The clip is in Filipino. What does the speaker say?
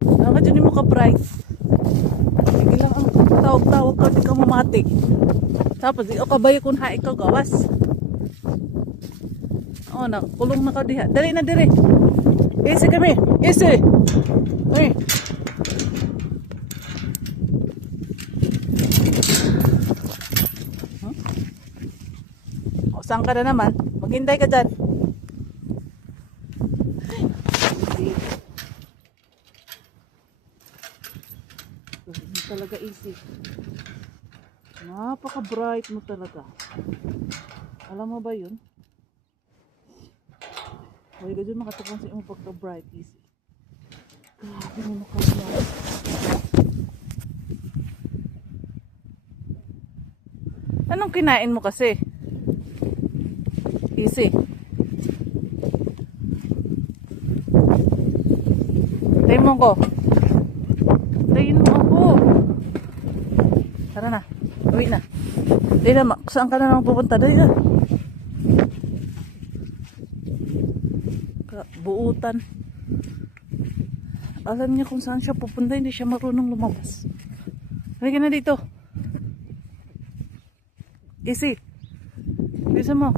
Ang ka dyan mo ka bright. Sige lang ang tawag-tawag ka di ka mamati. Tapos di o kabayo kung ha ikaw gawas. O na, kulong na ka diha. Dali na dire. Easy kami. Easy. Uy. O saan ka na naman? Maghintay ka dyan. Hindi talaga easy. Napaka-bright mo talaga. Alam mo ba yun? Huwag ka dyan makatapang sa iyong pagka-bright easy. Grabe mo maka-bright. Anong kinain mo kasi? Easy. Tayin mo ko. Tayin mo ako. Tara na. Uwi na. Dali na. Saan ka na naman pupunta? Dali na. Buutan. Alam niya kung saan siya pupunta. Hindi siya marunong lumabas. Halika na dito. Easy. Bisa mo.